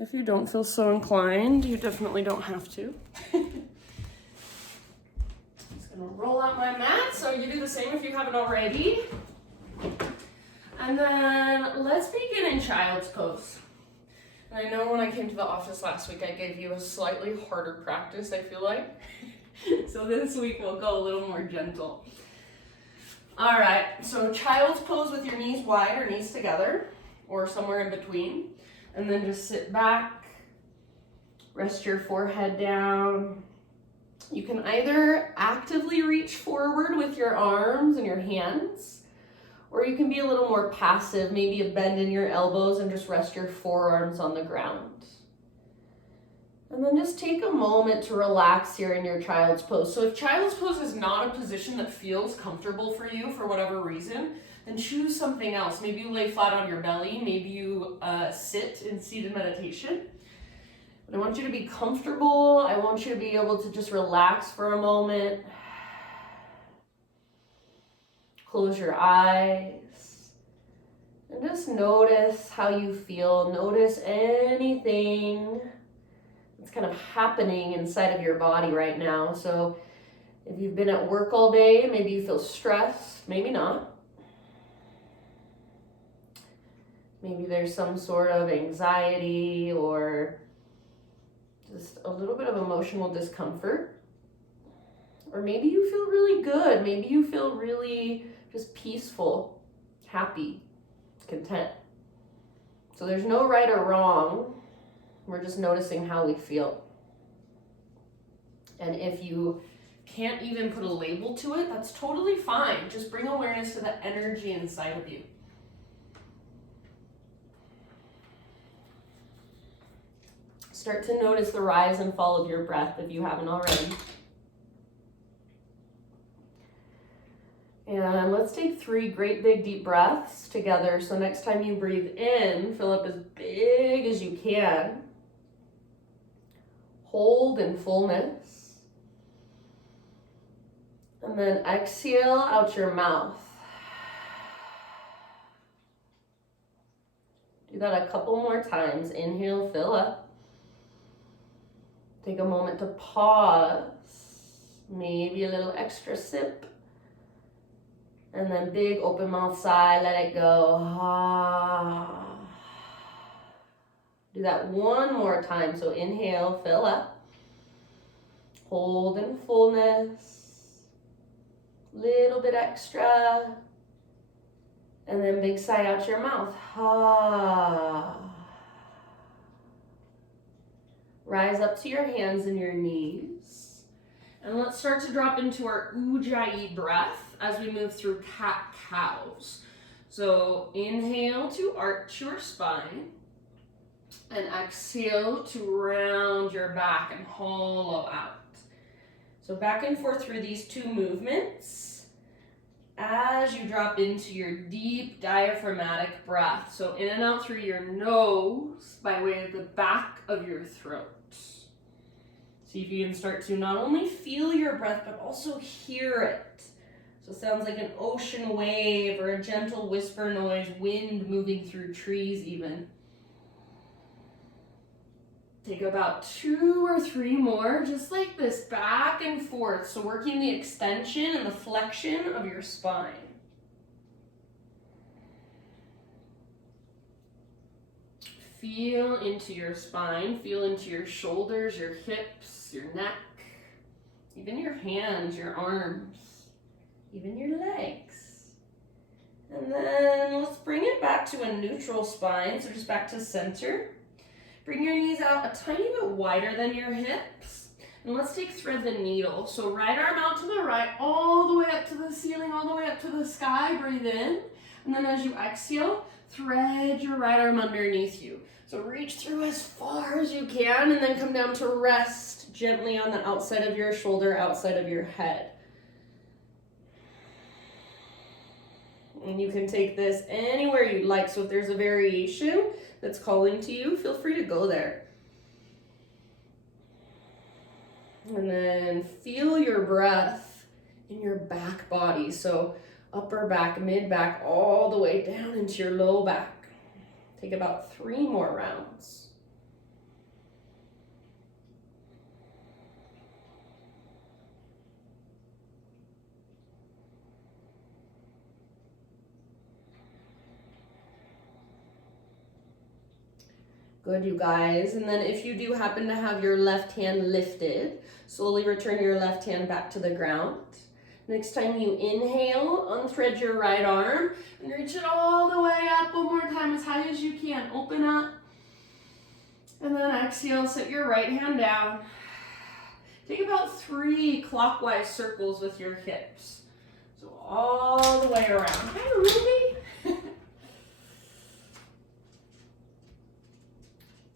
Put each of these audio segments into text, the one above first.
If you don't feel so inclined, you definitely don't have to. Just gonna roll out my mat, so you do the same if you haven't already. And then let's begin in child's pose. And I know when I came to the office last week, I gave you a slightly harder practice, I feel like. So this week we'll go a little more gentle. All right, so child's pose with your knees wide or knees together, or somewhere in between. And then just sit back, rest your forehead down. You can either actively reach forward with your arms and your hands, or you can be a little more passive, maybe a bend in your elbows and just rest your forearms on the ground. And then just take a moment to relax here in your child's pose. So if child's pose is not a position that feels comfortable for you for whatever reason, then choose something else. Maybe you lay flat on your belly. Maybe you sit in seated meditation. But I want you to be comfortable. I want you to be able to just relax for a moment. Close your eyes. And just notice how you feel. Notice anything that's kind of happening inside of your body right now. So if you've been at work all day, maybe you feel stressed, maybe not. Maybe there's some sort of anxiety or just a little bit of emotional discomfort. Or maybe you feel really good. Maybe you feel really just peaceful, happy, content. So there's no right or wrong. We're just noticing how we feel. And if you can't even put a label to it, that's totally fine. Just bring awareness to the energy inside of you. Start to notice the rise and fall of your breath if you haven't already. And let's take 3 great big deep breaths together. So next time you breathe in, fill up as big as you can. Hold in fullness. And then exhale out your mouth. Do that a couple more times. Inhale, fill up. Take a moment to pause, maybe a little extra sip, and then big open mouth sigh, let it go. Ah. Do that one more time. So inhale, fill up, hold in fullness, little bit extra, and then big sigh out your mouth. Ah. Rise up to your hands and your knees. And let's start to drop into our Ujjayi breath as we move through cat-cows. So inhale to arch your spine. And exhale to round your back and hollow out. So back and forth through these 2 movements as you drop into your deep diaphragmatic breath. So in and out through your nose by way of the back of your throat. See if you can start to not only feel your breath, but also hear it. So it sounds like an ocean wave or a gentle whisper noise, wind moving through trees even. Take about 2 or 3 more, just like this, back and forth. So working the extension and the flexion of your spine. Feel into your spine, feel into your shoulders, your hips, your neck, even your hands, your arms, even your legs. And then let's bring it back to a neutral spine, so just back to center. Bring your knees out a tiny bit wider than your hips. And let's take thread the needle. So right arm out to the right, all the way up to the ceiling, all the way up to the sky. Breathe in. And then as you exhale, thread your right arm underneath you. So reach through as far as you can and then come down to rest gently on the outside of your shoulder, outside of your head. And you can take this anywhere you'd like. So if there's a variation that's calling to you, feel free to go there. And then feel your breath in your back body. So upper back, mid back, all the way down into your low back. Take about 3 more rounds. Good, you guys. And then if you do happen to have your left hand lifted, slowly return your left hand back to the ground. Next time you inhale, unthread your right arm and reach it all the way up one more time as high as you can. Open up. And then exhale, set your right hand down. Take about 3 clockwise circles with your hips. So all the way around. Hi, Ruby.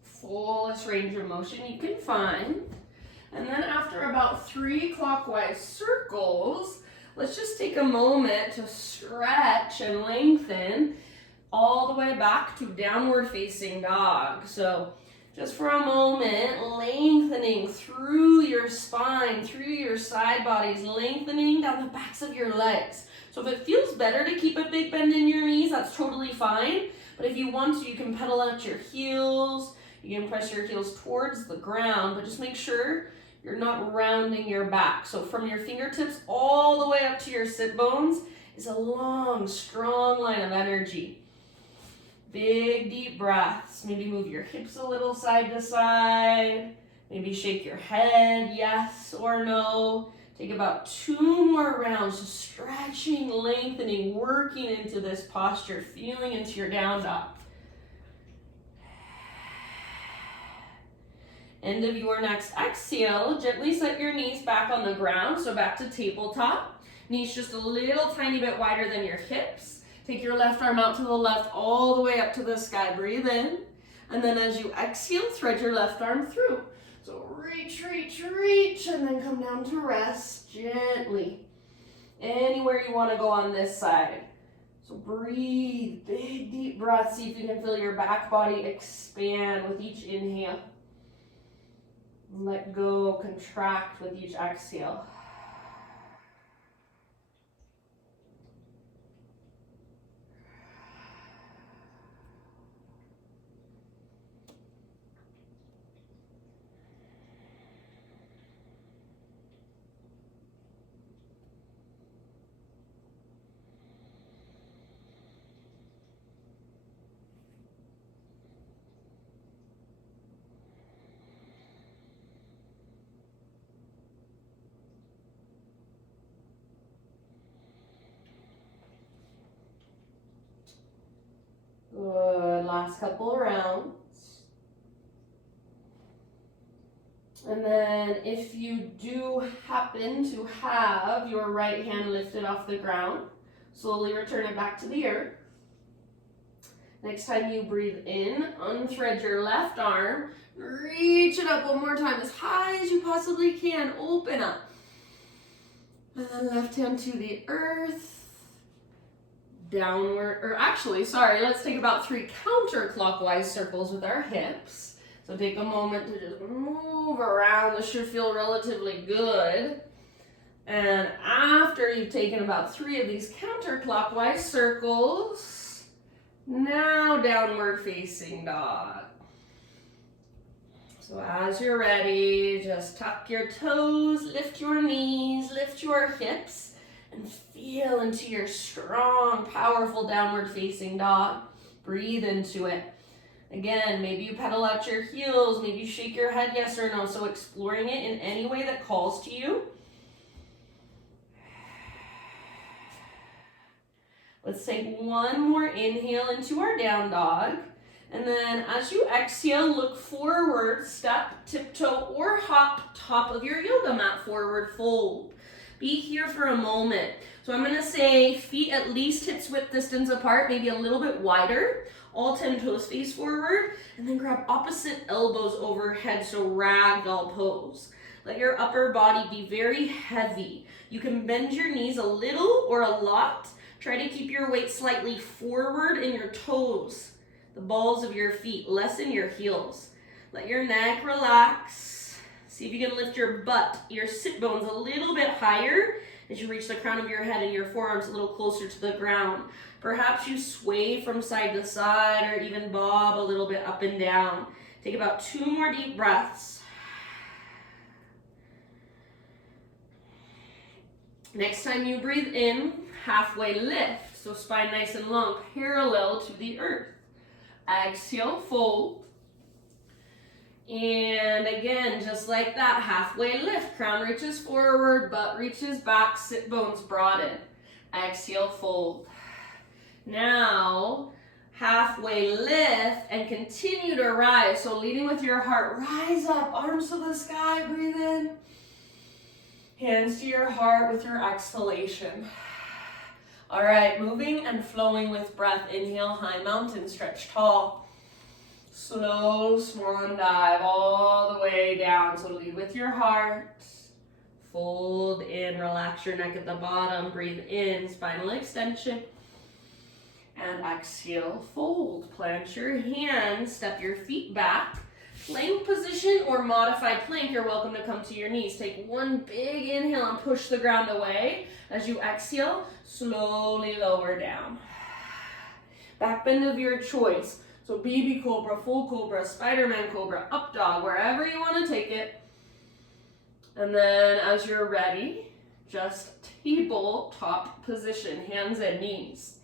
Fullest range of motion you can find. And then after about 3 clockwise circles, let's just take a moment to stretch and lengthen all the way back to downward facing dog. So just for a moment, lengthening through your spine, through your side bodies, lengthening down the backs of your legs. So if it feels better to keep a big bend in your knees, that's totally fine. But if you want to, you can pedal out your heels. You can press your heels towards the ground, but just make sure you're not rounding your back. So from your fingertips all the way up to your sit bones is a long, strong line of energy. Big, deep breaths. Maybe move your hips a little side to side. Maybe shake your head, yes or no. Take about 2 more rounds, just stretching, lengthening, working into this posture, feeling into your down dog. End of your next exhale, gently set your knees back on the ground, so back to tabletop. Knees just a little tiny bit wider than your hips. Take your left arm out to the left all the way up to the sky. Breathe in. And then as you exhale, thread your left arm through. So reach, reach, reach, and then come down to rest gently. Anywhere you want to go on this side. So breathe, big deep breath. See if you can feel your back body expand with each inhale. Let go, contract with each exhale. Good, last couple rounds. And then if you do happen to have your right hand lifted off the ground, slowly return it back to the earth. Next time you breathe in, unthread your left arm, reach it up one more time as high as you possibly can, open up. And then left hand to the earth. Downward, or actually, sorry, let's take about 3 counterclockwise circles with our hips. So take a moment to just move around. This should feel relatively good. And after you've taken about 3 of these counterclockwise circles, now downward facing dog. So as you're ready, just tuck your toes, lift your knees, lift your hips, and feel into your strong, powerful downward facing dog. Breathe into it. Again, maybe you pedal out your heels, maybe you shake your head yes or no. So exploring it in any way that calls to you. Let's take one more inhale into our down dog. And then as you exhale, look forward, step, tiptoe, or hop top of your yoga mat, forward fold. Be here for a moment. So I'm going to say feet at least hips width distance apart, maybe a little bit wider. All 10 toes face forward, and then grab opposite elbows overhead, so ragdoll pose. Let your upper body be very heavy. You can bend your knees a little or a lot. Try to keep your weight slightly forward in your toes, the balls of your feet, less in your heels. Let your neck relax. See if you can lift your butt, your sit bones a little bit higher as you reach the crown of your head and your forearms a little closer to the ground. Perhaps you sway from side to side or even bob a little bit up and down. Take about 2 more deep breaths. Next time you breathe in, halfway lift. So spine nice and long, parallel to the earth. Exhale, fold. And again, just like that, halfway lift. Crown reaches forward, butt reaches back, sit bones broaden. Exhale, fold. Now, halfway lift and continue to rise. So leading with your heart, rise up, arms to the sky, breathe in. Hands to your heart with your exhalation. All right, moving and flowing with breath. Inhale, high mountain, stretch tall. Slow swan dive all the way down. So lead with your heart. Fold in, relax your neck at the bottom. Breathe in, spinal extension. And exhale, fold. Plant your hands, step your feet back. Plank position or modified plank, you're welcome to come to your knees. Take one big inhale and push the ground away. As you exhale, slowly lower down. Back bend of your choice. So baby cobra, full cobra, Spider-Man cobra, up dog, wherever you want to take it. And then as you're ready, just tabletop position, hands and knees.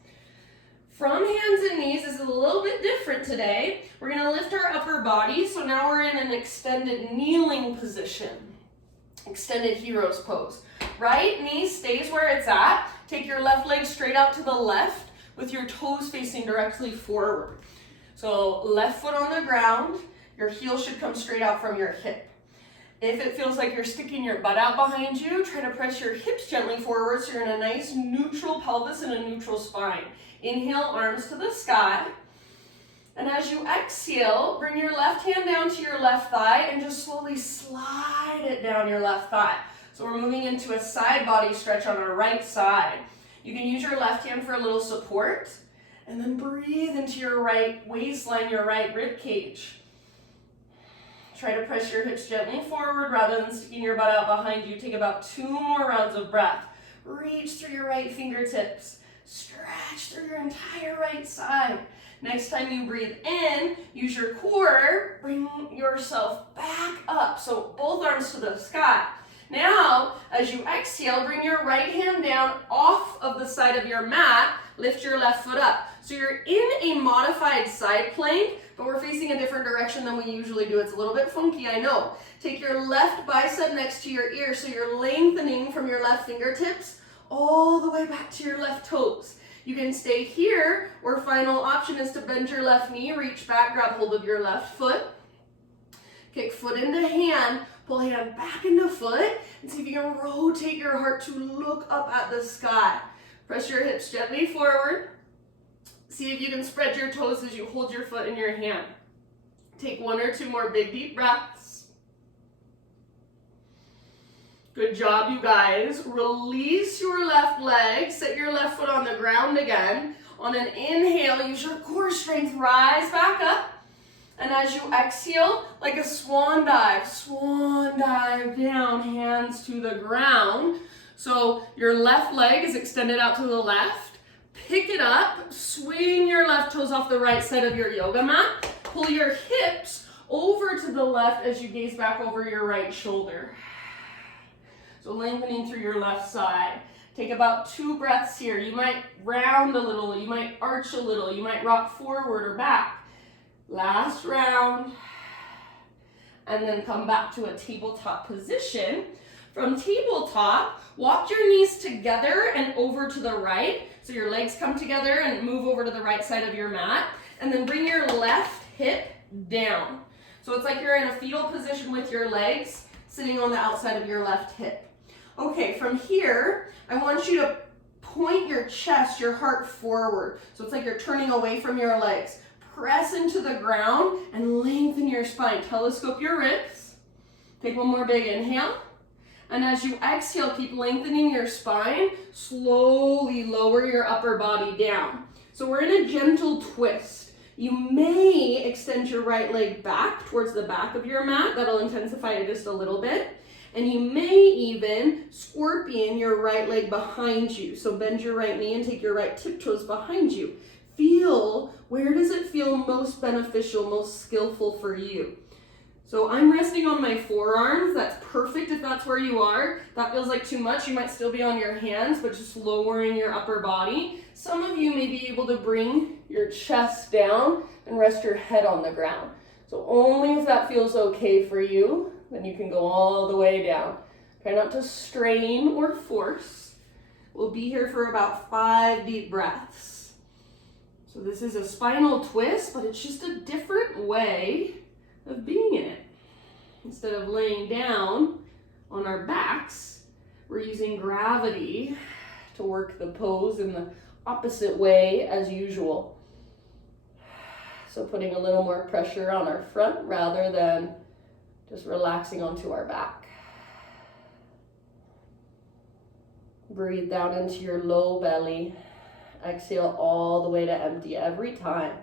From hands and knees, this is a little bit different today. We're going to lift our upper body, so now we're in an extended kneeling position. Extended hero's pose. Right knee stays where it's at. Take your left leg straight out to the left with your toes facing directly forward. So left foot on the ground, your heel should come straight out from your hip. If it feels like you're sticking your butt out behind you, try to press your hips gently forward so you're in a nice neutral pelvis and a neutral spine. Inhale, arms to the sky. And as you exhale, bring your left hand down to your left thigh and just slowly slide it down your left thigh. So we're moving into a side body stretch on our right side. You can use your left hand for a little support. And then breathe into your right waistline, your right rib cage. Try to press your hips gently forward rather than sticking your butt out behind you. Take about 2 more rounds of breath. Reach through your right fingertips. Stretch through your entire right side. Next time you breathe in, use your core, bring yourself back up. So both arms to the sky. Now, as you exhale, bring your right hand down off of the side of your mat. Lift your left foot up. So you're in a modified side plank, but we're facing a different direction than we usually do. It's a little bit funky, I know. Take your left bicep next to your ear, so you're lengthening from your left fingertips all the way back to your left toes. You can stay here, or final option is to bend your left knee, reach back, grab hold of your left foot. Kick foot into hand, pull hand back into foot, and see if you can rotate your heart to look up at the sky. Press your hips gently forward. See if you can spread your toes as you hold your foot in your hand. Take 1 or 2 more big deep breaths. Good job, you guys. Release your left leg. Set your left foot on the ground again. On an inhale, use your core strength. Rise back up. And as you exhale, like a swan dive down, hands to the ground. So your left leg is extended out to the left. Pick it up, swing your left toes off the right side of your yoga mat. Pull your hips over to the left as you gaze back over your right shoulder. So lengthening through your left side. Take about 2 breaths here. You might round a little, you might arch a little, you might rock forward or back. Last round. And then come back to a tabletop position. From tabletop, walk your knees together and over to the right. So your legs come together and move over to the right side of your mat. And then bring your left hip down. So it's like you're in a fetal position with your legs sitting on the outside of your left hip. Okay, from here, I want you to point your chest, your heart forward. So it's like you're turning away from your legs. Press into the ground and lengthen your spine. Telescope your ribs. Take 1 more big inhale. And as you exhale, keep lengthening your spine. Slowly lower your upper body down. So we're in a gentle twist. You may extend your right leg back towards the back of your mat. That'll intensify it just a little bit. And you may even scorpion your right leg behind you. So bend your right knee and take your right tiptoes behind you. Feel, where does it feel most beneficial, most skillful for you? So I'm resting on my forearms. That's perfect if that's where you are. That feels like too much. You might still be on your hands, but just lowering your upper body. Some of you may be able to bring your chest down and rest your head on the ground. So only if that feels okay for you, then you can go all the way down. Try not to strain or force. We'll be here for about 5 deep breaths. So this is a spinal twist, but it's just a different way of being in it. Instead of laying down on our backs, we're using gravity to work the pose in the opposite way as usual. So putting a little more pressure on our front rather than just relaxing onto our back. Breathe down into your low belly. Exhale all the way to empty every time.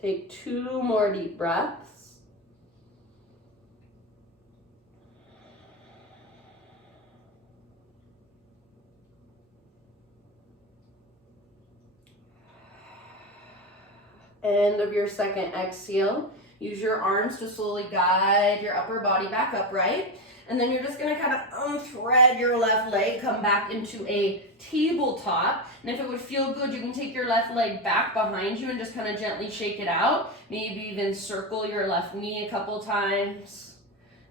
Take 2 more deep breaths. End of your second exhale. Use your arms to slowly guide your upper body back upright. And then you're just gonna kind of unthread your left leg, come back into a tabletop. And if it would feel good, you can take your left leg back behind you and just kind of gently shake it out. Maybe even circle your left knee a couple times.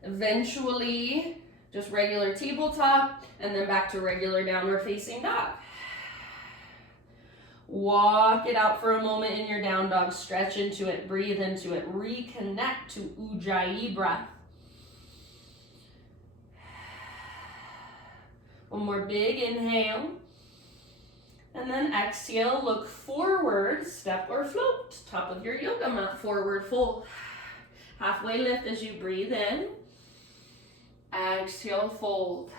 Eventually, just regular tabletop, and then back to regular downward facing dog. Walk it out for a moment in your down dog. Stretch into it, breathe into it. Reconnect to Ujjayi breath. One more big inhale. And then exhale, look forward, step or float. Top of your yoga mat, forward fold. Halfway lift as you breathe in. Exhale, fold.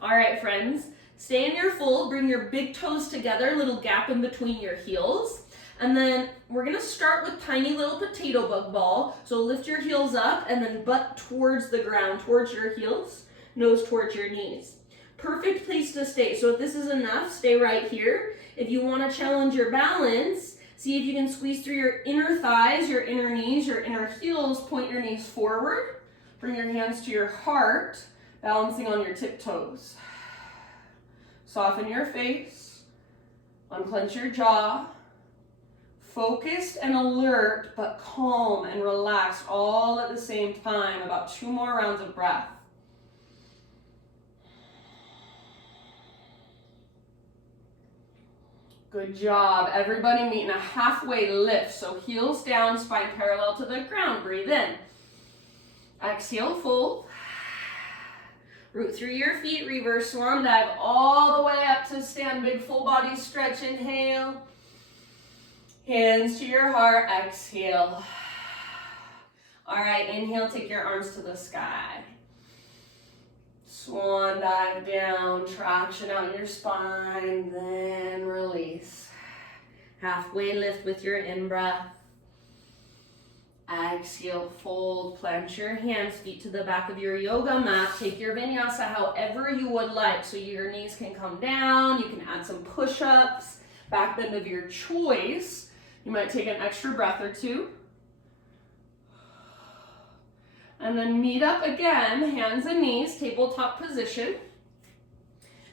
All right, friends. Stay in your fold, bring your big toes together, little gap in between your heels. And then we're gonna start with tiny little potato bug ball. So lift your heels up and then butt towards the ground, towards your heels, nose towards your knees. Perfect place to stay. So if this is enough, stay right here. If you wanna challenge your balance, see if you can squeeze through your inner thighs, your inner knees, your inner heels, point your knees forward. Bring your hands to your heart, balancing on your tiptoes. Soften your face, unclench your jaw, focused and alert, but calm and relaxed all at the same time. About 2 more rounds of breath. Good job. Everybody meet in a halfway lift. So heels down, spine parallel to the ground. Breathe in. Exhale, fold. Root through your feet, reverse swan dive all the way up to stand, big full body stretch, inhale. Hands to your heart, exhale. All right, inhale, take your arms to the sky. Swan dive down, traction out your spine, then release. Halfway lift with your in-breath. Exhale, fold, plant your hands, feet to the back of your yoga mat. Take your vinyasa however you would like. So your knees can come down, you can add some push-ups, back bend of your choice. You might take an extra breath or 2. And then meet up again, hands and knees, tabletop position.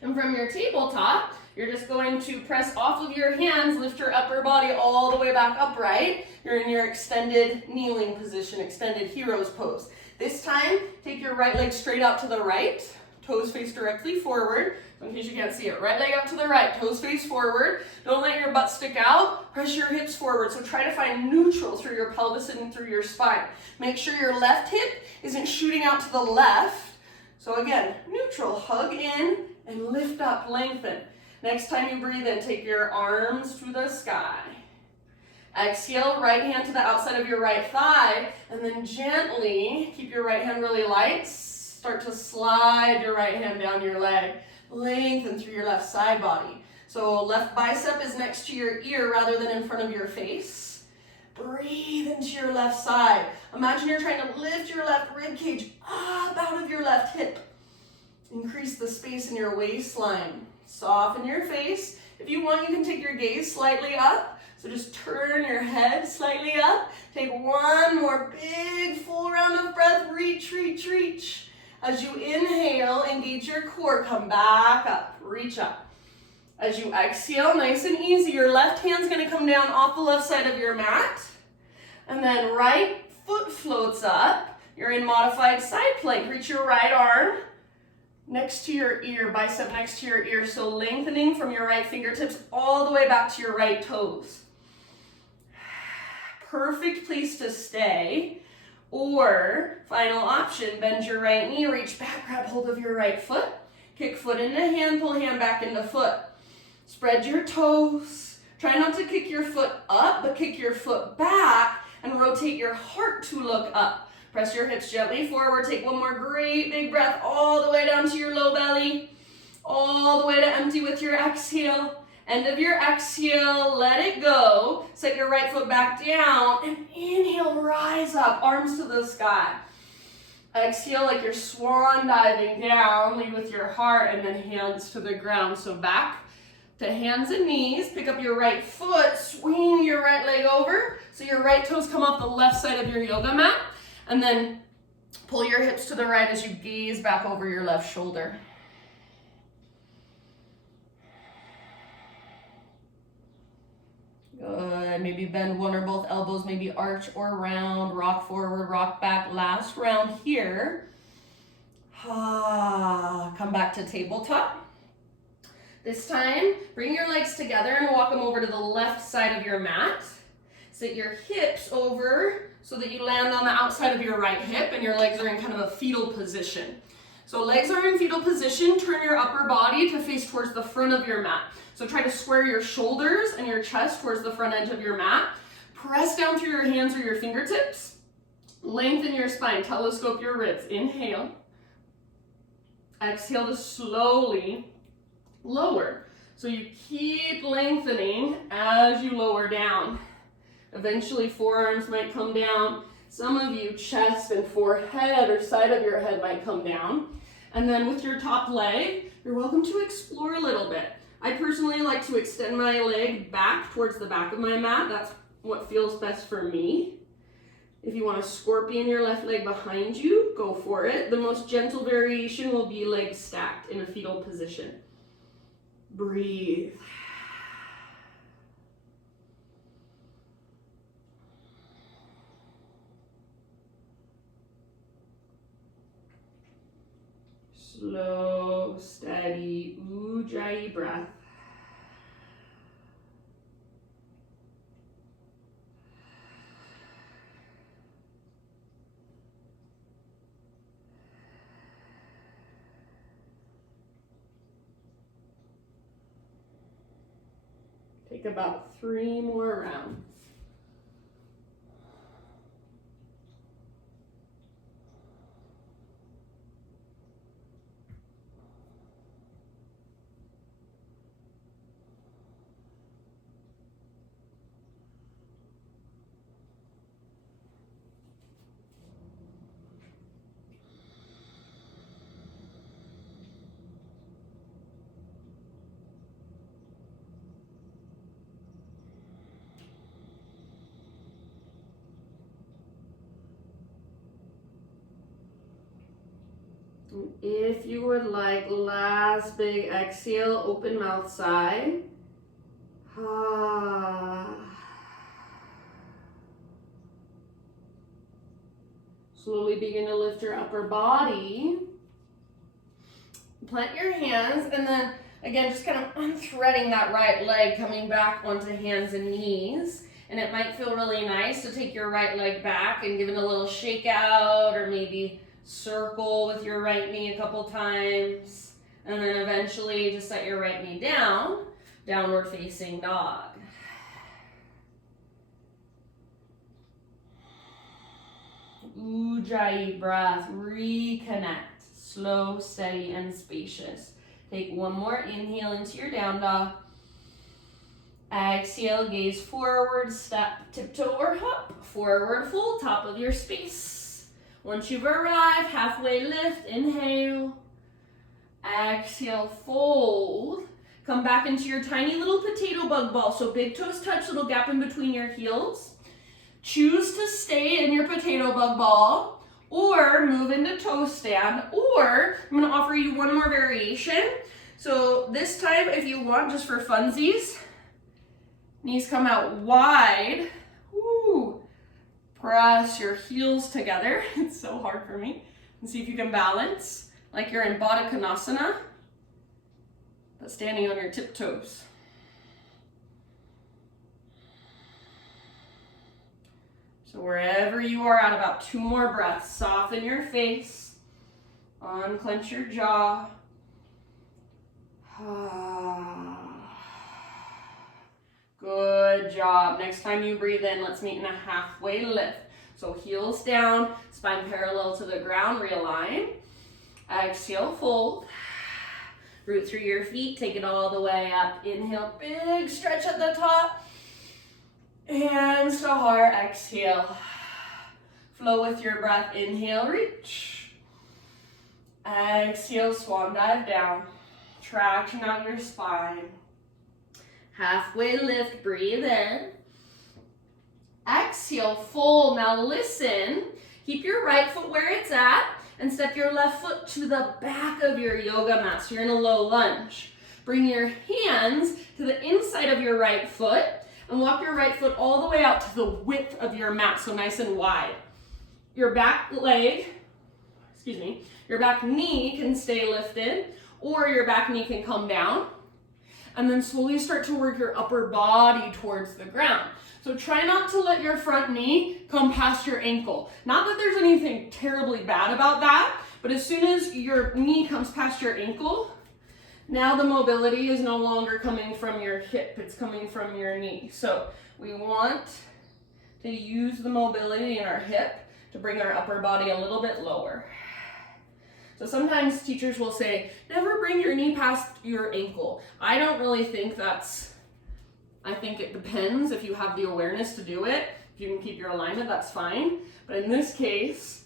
And from your tabletop, you're just going to press off of your hands, lift your upper body all the way back upright. You're in your extended kneeling position, extended hero's pose. This time, take your right leg straight out to the right, toes face directly forward. So in case you can't see it, right leg out to the right, toes face forward. Don't let your butt stick out, press your hips forward. So try to find neutral through your pelvis and through your spine. Make sure your left hip isn't shooting out to the left. So again, neutral, hug in and lift up, lengthen. Next time you breathe in, take your arms to the sky. Exhale, right hand to the outside of your right thigh, and then gently, keep your right hand really light, start to slide your right hand down your leg. Lengthen through your left side body. So left bicep is next to your ear rather than in front of your face. Breathe into your left side. Imagine you're trying to lift your left rib cage up out of your left hip. Increase the space in your waistline. Soften your face. If you want, you can take your gaze slightly up. So just turn your head slightly up. Take one more big full round of breath. Reach, reach, reach. As you inhale, engage your core, come back up, reach up. As you exhale, nice and easy, your left hand's gonna come down off the left side of your mat. And then right foot floats up. You're in modified side plank. Reach your right arm next to your ear, bicep next to your ear. So lengthening from your right fingertips all the way back to your right toes. Perfect place to stay. Or, final option, bend your right knee, reach back, grab hold of your right foot. Kick foot into hand, pull hand back into foot. Spread your toes. Try not to kick your foot up, but kick your foot back and rotate your heart to look up. Press your hips gently forward. Take one more great big breath all the way down to your low belly. All the way to empty with your exhale. End of your exhale, let it go. Set your right foot back down and inhale, rise up, arms to the sky. Exhale like you're swan diving down, lead with your heart and then hands to the ground. So back to hands and knees, pick up your right foot, swing your right leg over. So your right toes come off the left side of your yoga mat. And then pull your hips to the right as you gaze back over your left shoulder. Good, maybe bend one or both elbows, maybe arch or round, rock forward, rock back. Last round here. Come back to tabletop. This time, bring your legs together and walk them over to the left side of your mat. Sit your hips over so that you land on the outside of your right hip and your legs are in kind of a fetal position. So legs are in fetal position, turn your upper body to face towards the front of your mat. So try to square your shoulders and your chest towards the front edge of your mat. Press down through your hands or your fingertips. Lengthen your spine, telescope your ribs. Inhale. Exhale to slowly lower. So you keep lengthening as you lower down. Eventually forearms might come down. Some of you, chest and forehead or side of your head might come down. And then with your top leg, you're welcome to explore a little bit. I personally like to extend my leg back towards the back of my mat. That's what feels best for me. If you want to scorpion your left leg behind you, go for it. The most gentle variation will be legs stacked in a fetal position. Breathe. Slow, steady, ujjayi breath. Take about 3 more rounds. If you would like, last big exhale, open mouth sigh. Slowly begin to lift your upper body. Plant your hands and then again, just kind of unthreading that right leg, coming back onto hands and knees. And it might feel really nice to take your right leg back and give it a little shake out, or maybe circle with your right knee a couple times. And then eventually just set your right knee down, downward facing dog. Ujjayi breath, reconnect, slow, steady, and spacious. Take one more inhale into your down dog. Exhale, gaze forward, step, tiptoe or hop, forward fold, top of your space. Once you've arrived, halfway lift, inhale. Exhale, fold. Come back into your tiny little potato bug ball. So big toes touch, little gap in between your heels. Choose to stay in your potato bug ball, or move into toe stand, or I'm gonna offer you one more variation. So this time, if you want, just for funsies, knees come out wide. Woo. Press your heels together. It's so hard for me. And see if you can balance like you're in Baddha Konasana, but standing on your tiptoes. So wherever you are at, about 2 more breaths. Soften your face, unclench your jaw. Good job. Next time you breathe in, let's meet in a halfway lift. So heels down, spine parallel to the ground, realign. Exhale, fold. Root through your feet, take it all the way up. Inhale, big stretch at the top. Hands to heart, exhale. Flow with your breath, inhale, reach. Exhale, swan dive down. Traction out your spine. Halfway lift, breathe in. Exhale, fold. Now listen, keep your right foot where it's at and step your left foot to the back of your yoga mat. So you're in a low lunge. Bring your hands to the inside of your right foot and walk your right foot all the way out to the width of your mat, so nice and wide. Your back leg, your back knee can stay lifted, or your back knee can come down. And then slowly start to work your upper body towards the ground. So try not to let your front knee come past your ankle. Not that there's anything terribly bad about that, but as soon as your knee comes past your ankle, now the mobility is no longer coming from your hip, it's coming from your knee. So we want to use the mobility in our hip to bring our upper body a little bit lower. So sometimes teachers will say, never bring your knee past your ankle. I don't really think I think it depends. If you have the awareness to do it, if you can keep your alignment, that's fine. But in this case,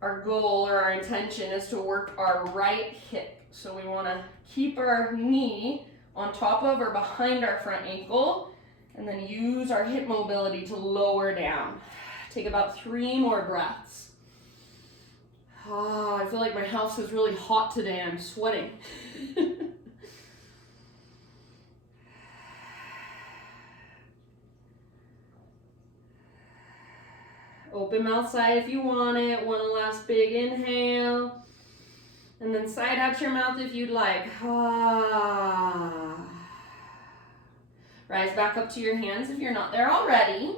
our goal or our intention is to work our right hip. So we want to keep our knee on top of or behind our front ankle, and then use our hip mobility to lower down. Take about 3 more breaths. I feel like my house is really hot today. I'm sweating. Open mouth side if you want it. One last big inhale. And then side out your mouth if you'd like. Rise back up to your hands if you're not there already.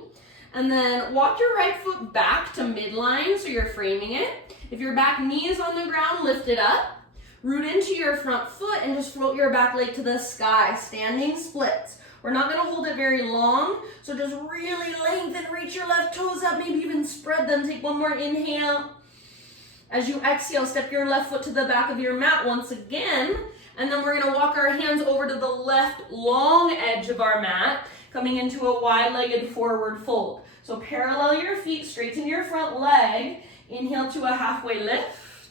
And then walk your right foot back to midline so you're framing it. If your back knee is on the ground, lift it up. Root into your front foot and just float your back leg to the sky. Standing splits. We're not going to hold it very long, so just really lengthen, reach your left toes up, maybe even spread them. Take one more inhale. As you exhale, step your left foot to the back of your mat once again, and then we're going to walk our hands over to the left long edge of our mat, coming into a wide-legged forward fold. So parallel your feet, straighten your front leg, inhale to a halfway lift,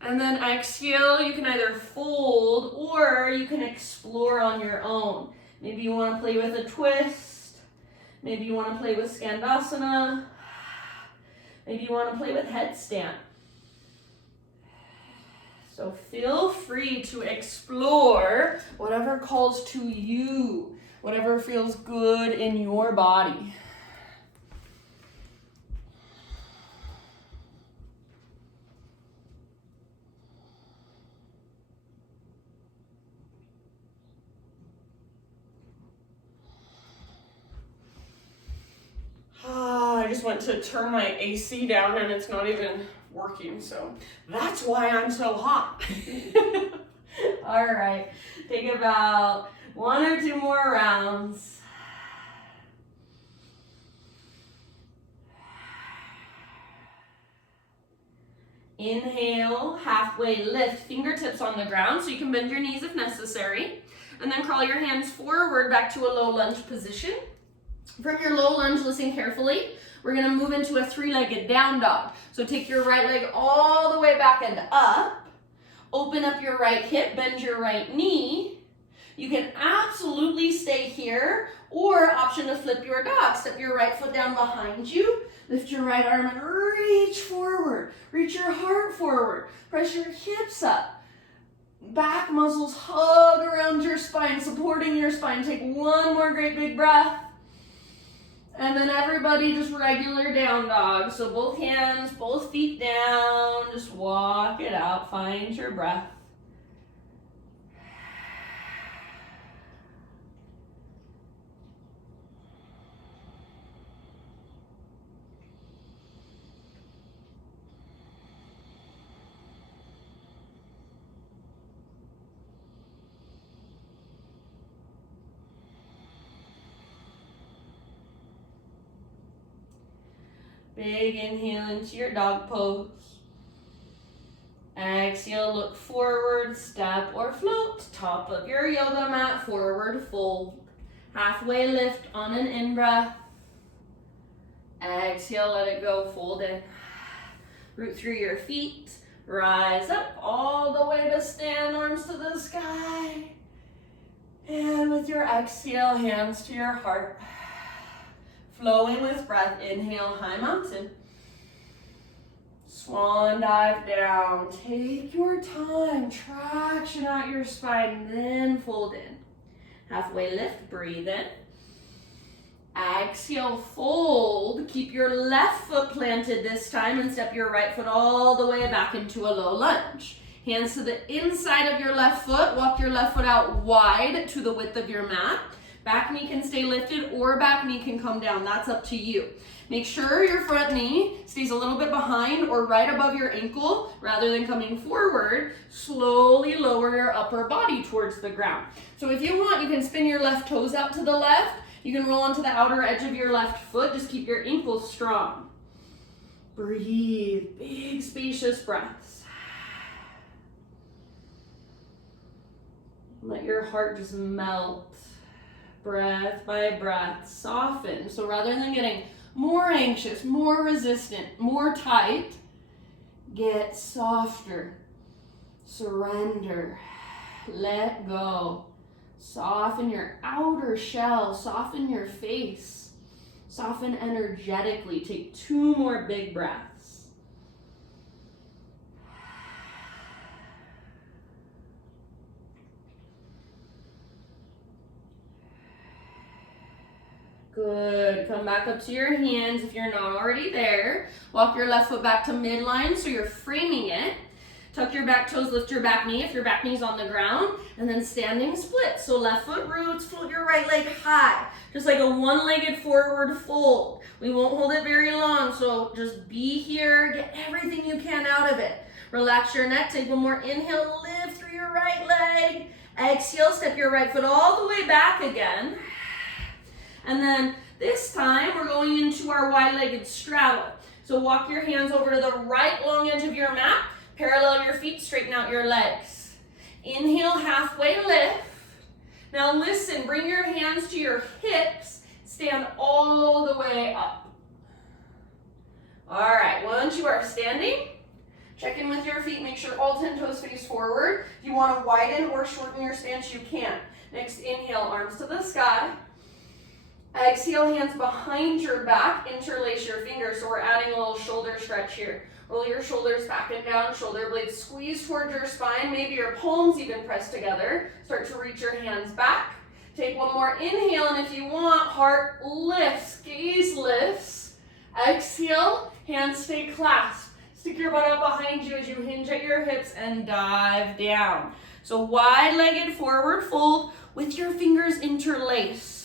and then exhale. You can either fold or you can explore on your own. Maybe you want to play with a twist. Maybe you want to play with Skandasana. Maybe you want to play with headstand. So feel free to explore whatever calls to you, whatever feels good in your body. I just went to turn my AC down and it's not even working, so that's why I'm so hot. All right, take about 1 or 2 more rounds. Inhale, halfway lift, fingertips on the ground so you can bend your knees if necessary, and then crawl your hands forward back to a low lunge position. From your low lunge, listen carefully. We're going to move into a 3-legged down dog. So take your right leg all the way back and up. Open up your right hip, bend your right knee. You can absolutely stay here, or option to flip your dog. Step your right foot down behind you, lift your right arm and reach forward. Reach your heart forward. Press your hips up. Back muscles hug around your spine, supporting your spine. Take one more great big breath. And then everybody just regular down dog. So both hands, both feet down. Just walk it out. Find your breath. Big inhale into your dog pose. Exhale, look forward, step or float. Top of your yoga mat, forward fold. Halfway lift on an in-breath. Exhale, let it go, fold in. Root through your feet. Rise up all the way to stand, arms to the sky. And with your exhale, hands to your heart. Flowing with breath, inhale, high mountain. Swan dive down. Take your time, traction out your spine, then fold in. Halfway lift, breathe in. Exhale, fold. Keep your left foot planted this time and step your right foot all the way back into a low lunge. Hands to the inside of your left foot. Walk your left foot out wide to the width of your mat. Back knee can stay lifted or back knee can come down. That's up to you. Make sure your front knee stays a little bit behind or right above your ankle rather than coming forward. Slowly lower your upper body towards the ground. So if you want, you can spin your left toes out to the left. You can roll onto the outer edge of your left foot. Just keep your ankles strong. Breathe. Big, spacious breaths. Let your heart just melt. Breath by breath. Soften. So rather than getting more anxious, more resistant, more tight, get softer. Surrender. Let go. Soften your outer shell. Soften your face. Soften energetically. Take 2 more big breaths. Good. Come back up to your hands if you're not already there. Walk your left foot back to midline so you're framing it. Tuck your back toes, lift your back knee if your back knee's on the ground, and then standing split. So left foot roots, float your right leg high, just like a one-legged forward fold. We won't hold it very long, so just be here, get everything you can out of it. Relax your neck, take one more inhale, lift through your right leg. Exhale, step your right foot all the way back again. And then this time we're going into our wide-legged straddle. So walk your hands over to the right long edge of your mat. Parallel your feet, straighten out your legs. Inhale, halfway lift. Now listen, bring your hands to your hips. Stand all the way up. All right, once you are standing, check in with your feet. Make sure all 10 toes face forward. If you want to widen or shorten your stance, you can. Next, inhale, arms to the sky. Exhale, hands behind your back. Interlace your fingers. So we're adding a little shoulder stretch here. Roll your shoulders back and down, shoulder blades squeeze towards your spine, maybe your palms even press together. Start to reach your hands back. Take one more inhale, and if you want, heart lifts, gaze lifts. Exhale, hands stay clasped. Stick your butt out behind you as you hinge at your hips and dive down. So wide-legged forward fold with your fingers interlaced.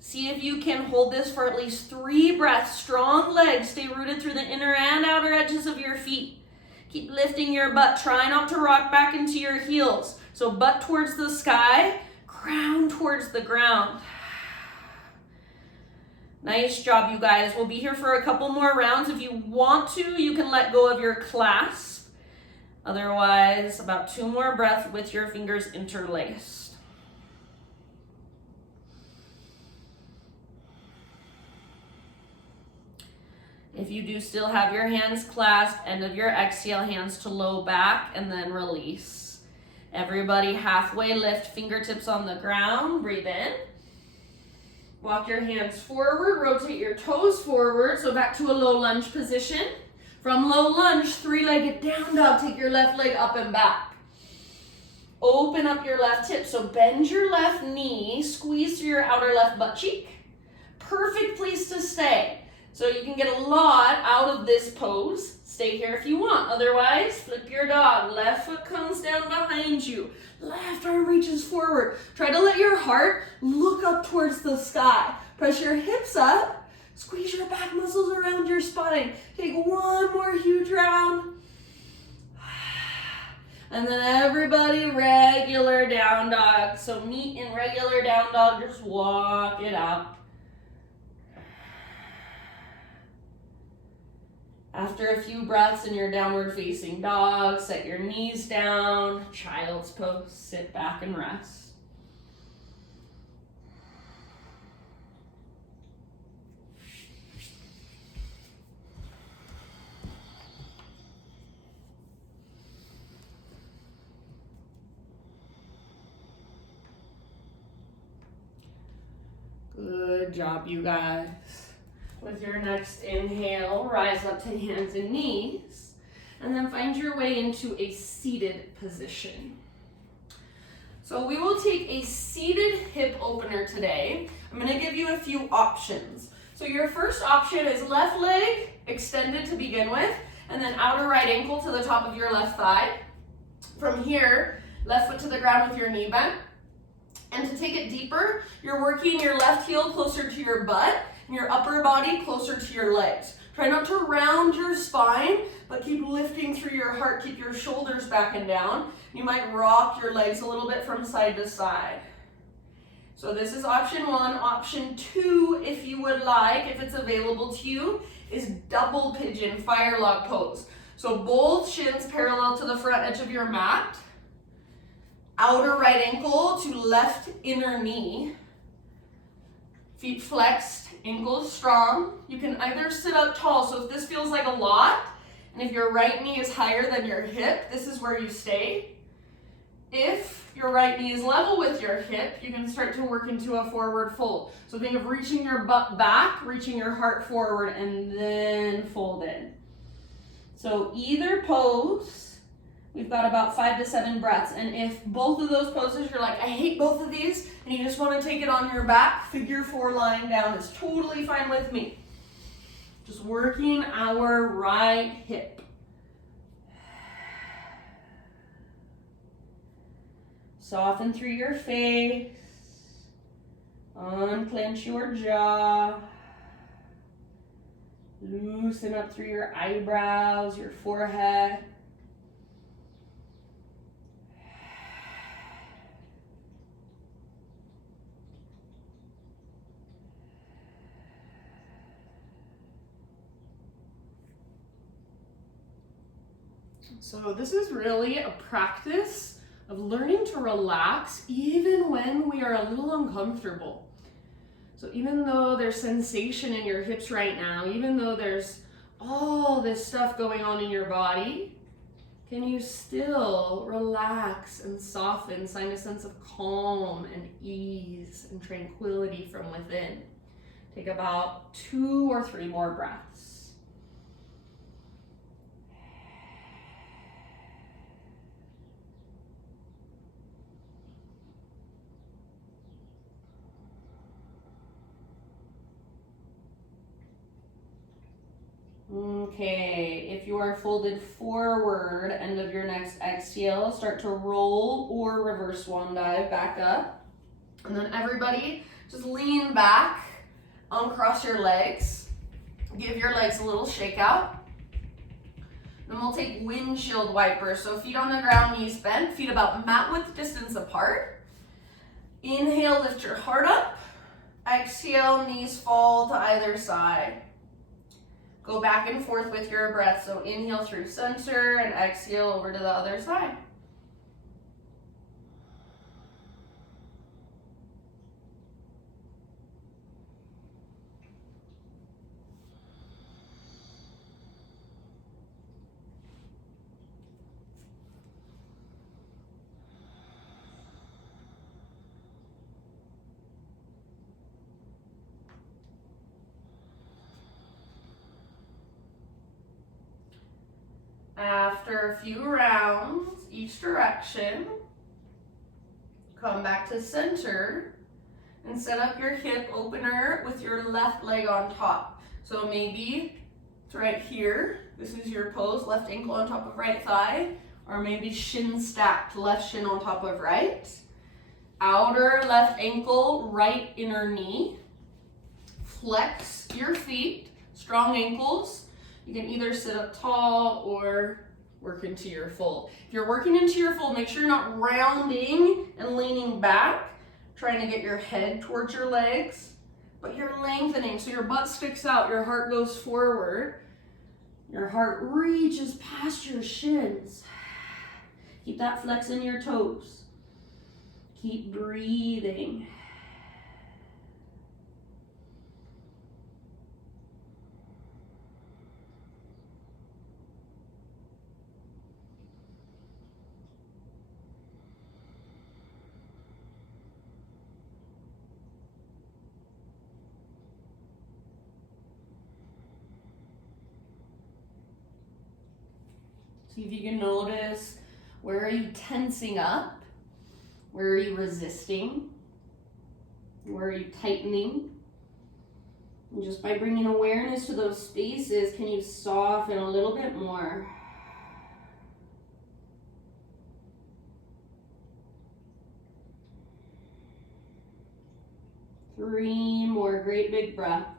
See if you can hold this for at least 3 breaths. Strong legs. Stay rooted through the inner and outer edges of your feet. Keep lifting your butt. Try not to rock back into your heels. So butt towards the sky, crown towards the ground. Nice job, you guys. We'll be here for a couple more rounds. If you want to, you can let go of your clasp. Otherwise, about 2 more breaths with your fingers interlaced. If you do still have your hands clasped, end of your exhale, hands to low back, and then release. Everybody halfway lift, fingertips on the ground, breathe in. Walk your hands forward, rotate your toes forward, so back to a low lunge position. From low lunge, three-legged down dog, take your left leg up and back. Open up your left hip, so bend your left knee, squeeze through your outer left butt cheek. Perfect place to stay. So you can get a lot out of this pose. Stay here if you want. Otherwise, flip your dog. Left foot comes down behind you. Left arm reaches forward. Try to let your heart look up towards the sky. Press your hips up. Squeeze your back muscles around your spine. Take one more huge round. And then everybody, regular down dog. So meet in regular down dog. Just walk it out. After a few breaths in your downward facing dog, set your knees down, child's pose, sit back and rest. Good job, you guys. With your next inhale, rise up to hands and knees, and then find your way into a seated position. So we will take a seated hip opener today. I'm going to give you a few options. So your first option is left leg extended to begin with, and then outer right ankle to the top of your left thigh. From here, left foot to the ground with your knee bent. And to take it deeper, you're working your left heel closer to your butt, and your upper body closer to your legs. Try not to round your spine, but keep lifting through your heart. Keep your shoulders back and down. You might rock your legs a little bit from side to side. So this is option one. Option two, if you would like, if it's available to you, is double pigeon fire log pose. So both shins parallel to the front edge of your mat. Outer right ankle to left inner knee. Feet flexed, ankles strong. You can either sit up tall, so if this feels like a lot, and if your right knee is higher than your hip, this is where you stay. If your right knee is level with your hip, you can start to work into a forward fold. So think of reaching your butt back, reaching your heart forward, and then fold in. So either pose. We've got about 5 to 7 breaths, and if both of those poses you're like, I hate both of these, and you just want to take it on your back, figure 4 lying down is totally fine with me. Just working our right hip. Soften through your face, unclench your jaw, loosen up through your eyebrows, your forehead. So this is really a practice of learning to relax even when we are a little uncomfortable. So even though there's sensation in your hips right now, even though there's all this stuff going on in your body, can you still relax and soften, find a sense of calm and ease and tranquility from within? Take about 2 or 3 more breaths. Okay, if you are folded forward, end of your next exhale, start to roll or reverse swan dive back up. And then everybody just lean back, uncross your legs, give your legs a little shake out. Then we'll take windshield wipers. So feet on the ground, knees bent, feet about mat width distance apart. Inhale, lift your heart up. Exhale, knees fall to either side. Go back and forth with your breath. So inhale through center and exhale over to the other side. After a few rounds, each direction, come back to center and set up your hip opener with your left leg on top. So maybe it's right here. This is your pose, left ankle on top of right thigh, or maybe shin stacked, left shin on top of right. Outer left ankle, right inner knee. Flex your feet, strong ankles. You can either sit up tall or work into your fold. If you're working into your fold, make sure you're not rounding and leaning back, trying to get your head towards your legs, but you're lengthening so your butt sticks out, your heart goes forward, your heart reaches past your shins. Keep that flex in your toes. Keep breathing. See if you can notice, where are you tensing up? Where are you resisting? Where are you tightening? And just by bringing awareness to those spaces, can you soften a little bit more? Three more great big breaths.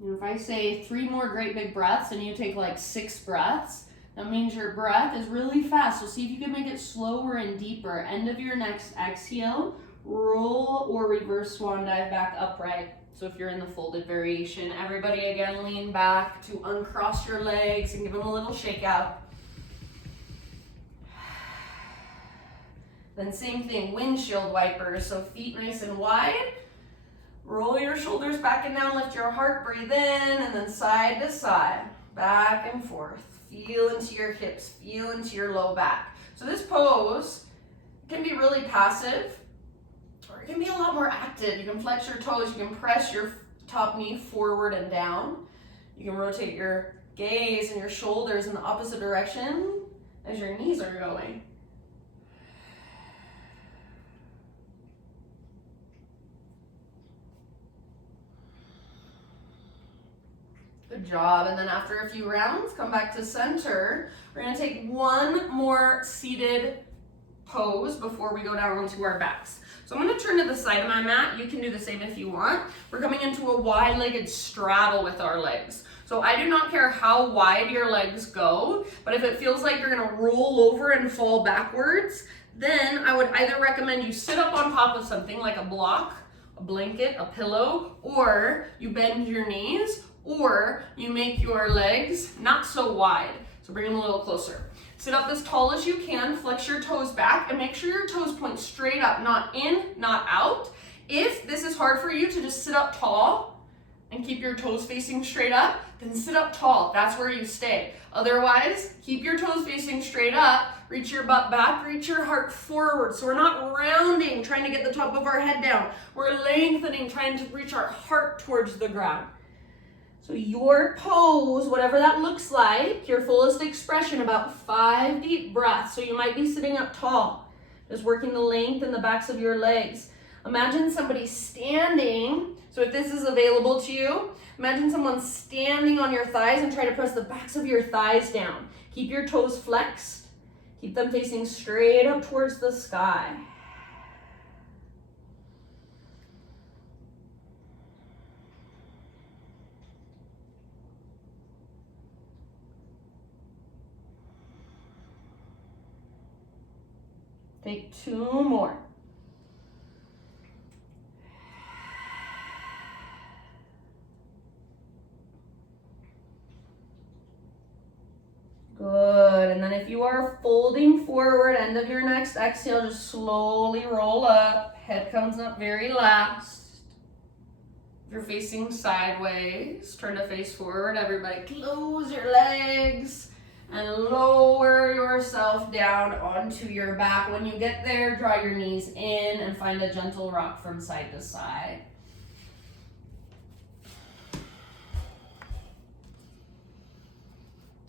And if I say 3 more great big breaths and you take like 6 breaths, that means your breath is really fast. So see if you can make it slower and deeper. End of your next exhale, roll or reverse swan dive back upright. So if you're in the folded variation, everybody again lean back to uncross your legs and give them a little shake out. Then same thing, windshield wipers. So feet nice and wide. Roll your shoulders back and down, lift your heart, breathe in, and then side to side, back and forth. Feel into your hips, feel into your low back. So this pose can be really passive, or it can be a lot more active. You can flex your toes, you can press your top knee forward and down. You can rotate your gaze and your shoulders in the opposite direction as your knees are going. Good job. And then after a few rounds, come back to center. We're going to take one more seated pose before we go down onto our backs. So I'm going to turn to the side of my mat. You can do the same if you want. We're coming into a wide-legged straddle with our legs. So I do not care how wide your legs go, but if it feels like you're going to roll over and fall backwards, then I would either recommend you sit up on top of something like a block, a blanket, a pillow, or you bend your knees, or you make your legs not so wide. So bring them a little closer. Sit up as tall as you can, flex your toes back, and make sure your toes point straight up, not in, not out. If this is hard for you to just sit up tall and keep your toes facing straight up, then sit up tall. That's where you stay. Otherwise, keep your toes facing straight up, reach your butt back, reach your heart forward. So we're not rounding, trying to get the top of our head down. We're lengthening, trying to reach our heart towards the ground. So your pose, whatever that looks like, your fullest expression, about 5 deep breaths. So you might be sitting up tall, just working the length in the backs of your legs. Imagine somebody standing. So if this is available to you, imagine someone standing on your thighs and try to press the backs of your thighs down. Keep your toes flexed. Keep them facing straight up towards the sky. Take 2 more. folding forward, end of your next exhale, just slowly roll up. Head comes up very last. If you're facing sideways, turn to face forward. Everybody close your legs and lower yourself down onto your back. When you get there, draw your knees in and find a gentle rock from side to side.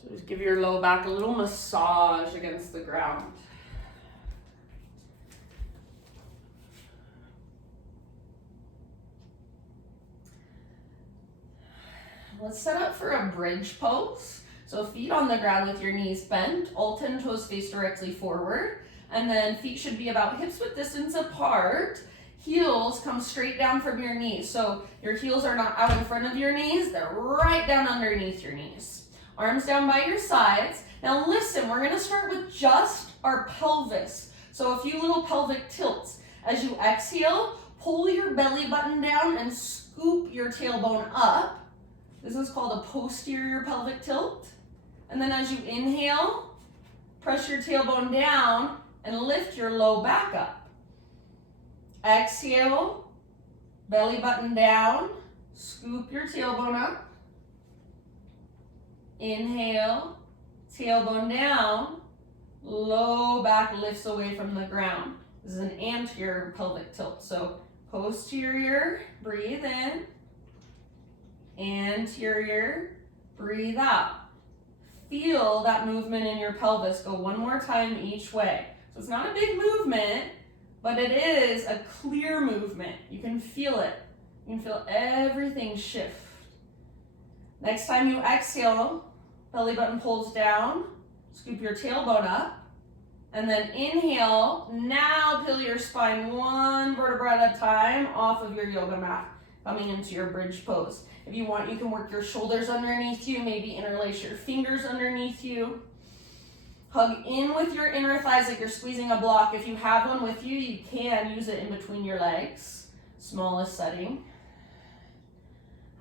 So just give your low back a little massage against the ground. Let's set up for a bridge pose. So feet on the ground with your knees bent, all 10 toes face directly forward, and then feet should be about hips width distance apart. Heels come straight down from your knees. So your heels are not out in front of your knees, they're right down underneath your knees. Arms down by your sides. Now listen, we're gonna start with just our pelvis. So a few little pelvic tilts. As you exhale, pull your belly button down and scoop your tailbone up. This is called a posterior pelvic tilt. And then as you inhale, press your tailbone down and lift your low back up. Exhale, belly button down, scoop your tailbone up. Inhale, tailbone down, low back lifts away from the ground. This is an anterior pelvic tilt. So posterior, breathe in. Anterior, breathe out. Feel that movement in your pelvis. Go one more time each way. So it's not a big movement, but it is a clear movement. You can feel it. You can feel everything shift. Next time you exhale, belly button pulls down, scoop your tailbone up, and then inhale. Now peel your spine one vertebra at a time off of your yoga mat, coming into your bridge pose. If you want, you can work your shoulders underneath you, maybe interlace your fingers underneath you. Hug in with your inner thighs like you're squeezing a block. If you have one with you, you can use it in between your legs. Smallest setting.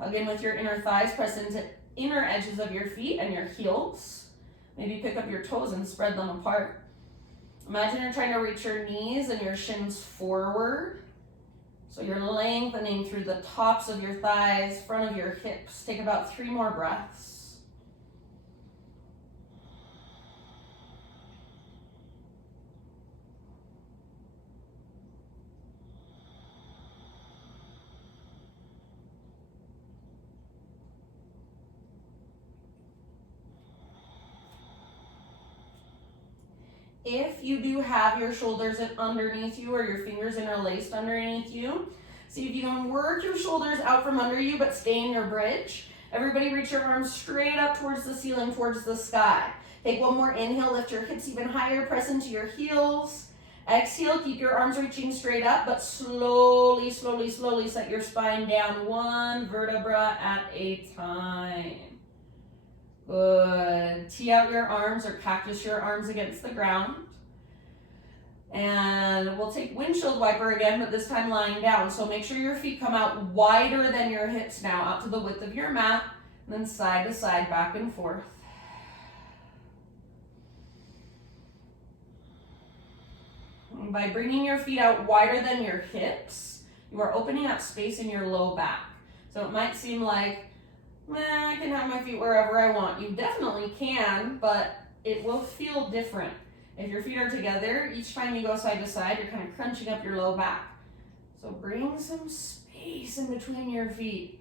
Hug in with your inner thighs, press into inner edges of your feet and your heels. Maybe pick up your toes and spread them apart. Imagine you're trying to reach your knees and your shins forward. So you're lengthening through the tops of your thighs, front of your hips. Take about 3 more breaths. If you do have your shoulders underneath you or your fingers interlaced underneath you, see if you can work your shoulders out from under you but stay in your bridge. Everybody reach your arms straight up towards the ceiling, towards the sky. Take one more inhale, lift your hips even higher, press into your heels. Exhale, keep your arms reaching straight up, but slowly, slowly, slowly set your spine down one vertebra at a time. Good. Tee out your arms or cactus your arms against the ground. And we'll take windshield wiper again, but this time lying down. So make sure your feet come out wider than your hips now, out to the width of your mat, and then side to side, back and forth. And by bringing your feet out wider than your hips, you are opening up space in your low back. So it might seem like, I can have my feet wherever I want. You definitely can, but it will feel different. If your feet are together, each time you go side to side, you're kind of crunching up your low back. So bring some space in between your feet.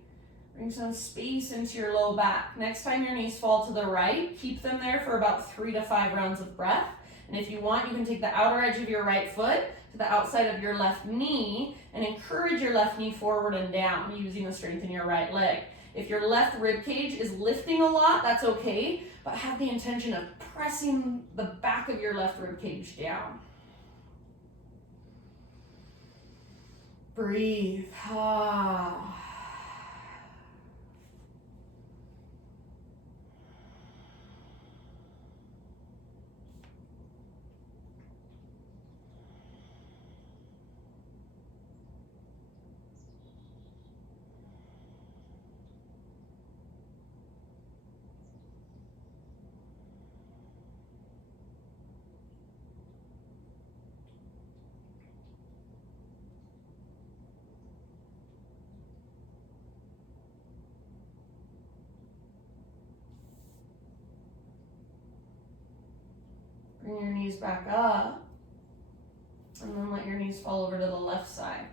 Bring some space into your low back. Next time your knees fall to the right, keep them there for about 3 to 5 rounds of breath. And if you want, you can take the outer edge of your right foot to the outside of your left knee and encourage your left knee forward and down using the strength in your right leg. If your left rib cage is lifting a lot, that's okay, but have the intention of pressing the back of your left rib cage down. Breathe. Bring your knees back up. And then let your knees fall over to the left side.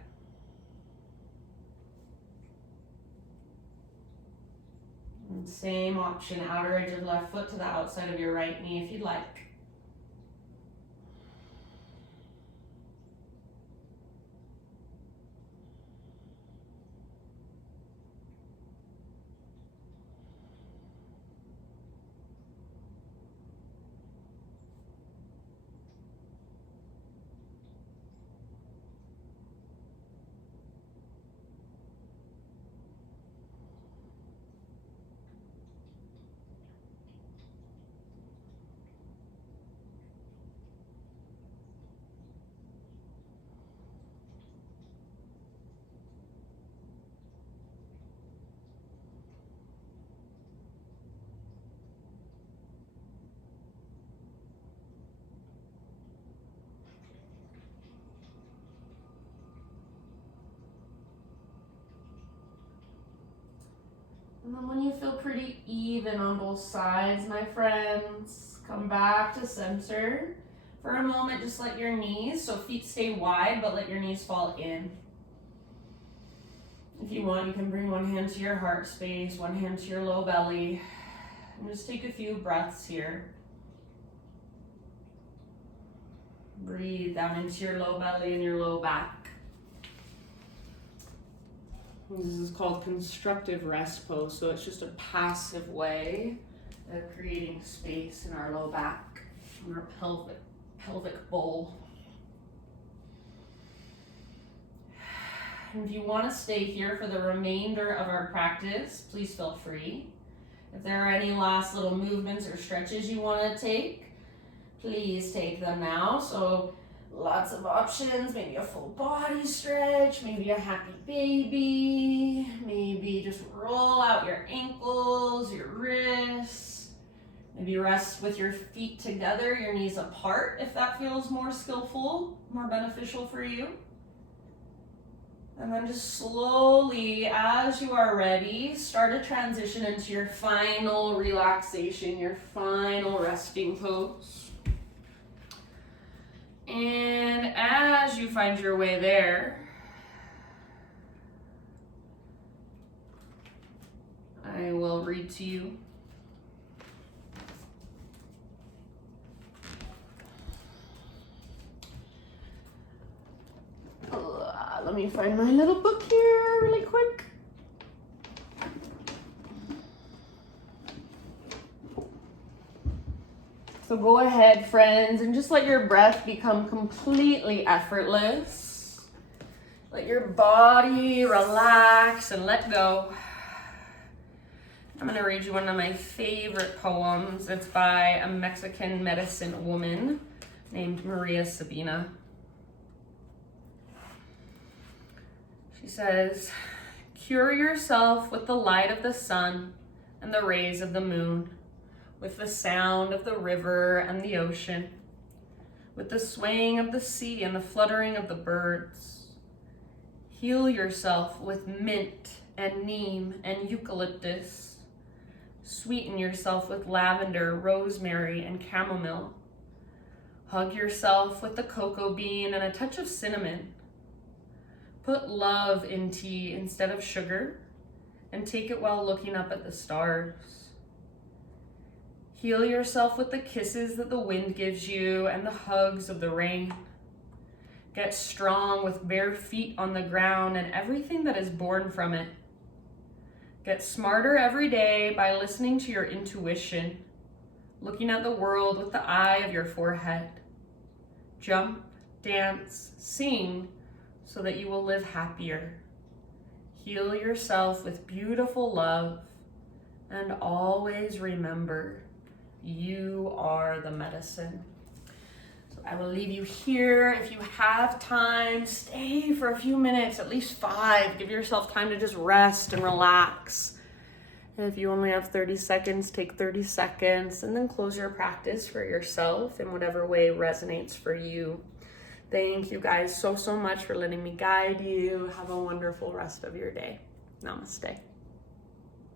And same option, outer edge of left foot to the outside of your right knee if you'd like. And then when you feel pretty even on both sides, my friends, come back to center. For a moment, just let your knees, so feet stay wide, but let your knees fall in. If you want, you can bring one hand to your heart space, one hand to your low belly, and just take a few breaths here. Breathe down into your low belly and your low back. This is called constructive rest pose, so it's just a passive way of creating space in our low back and our pelvic bowl. And if you want to stay here for the remainder of our practice, please feel free. If there are any last little movements or stretches you want to take, please take them now. So lots of options, maybe a full body stretch, maybe a happy baby, maybe just roll out your ankles, your wrists, maybe rest with your feet together, your knees apart if that feels more skillful, more beneficial for you. And then just slowly, as you are ready, start to transition into your final relaxation, your final resting pose. And as you find your way there, I will read to you. Let me find my little book here really quick. So go ahead, friends, and just let your breath become completely effortless. Let your body relax and let go. I'm going to read you one of my favorite poems. It's by a Mexican medicine woman named Maria Sabina. She says, "Cure yourself with the light of the sun and the rays of the moon, with the sound of the river and the ocean, with the swaying of the sea and the fluttering of the birds. Heal yourself with mint and neem and eucalyptus. Sweeten yourself with lavender, rosemary, and chamomile. Hug yourself with the cocoa bean and a touch of cinnamon. Put love in tea instead of sugar, and take it while looking up at the stars. Heal yourself with the kisses that the wind gives you and the hugs of the rain. Get strong with bare feet on the ground and everything that is born from it. Get smarter every day by listening to your intuition, looking at the world with the eye of your forehead. Jump, dance, sing, so that you will live happier. Heal yourself with beautiful love, and always remember, you are the medicine." So I will leave you here. If you have time, stay for a few minutes, at least 5. Give yourself time to just rest and relax. And if you only have 30 seconds, take 30 seconds, and then close your practice for yourself in whatever way resonates for you. Thank you guys so much for letting me guide you. Have a wonderful rest of your day. Namaste.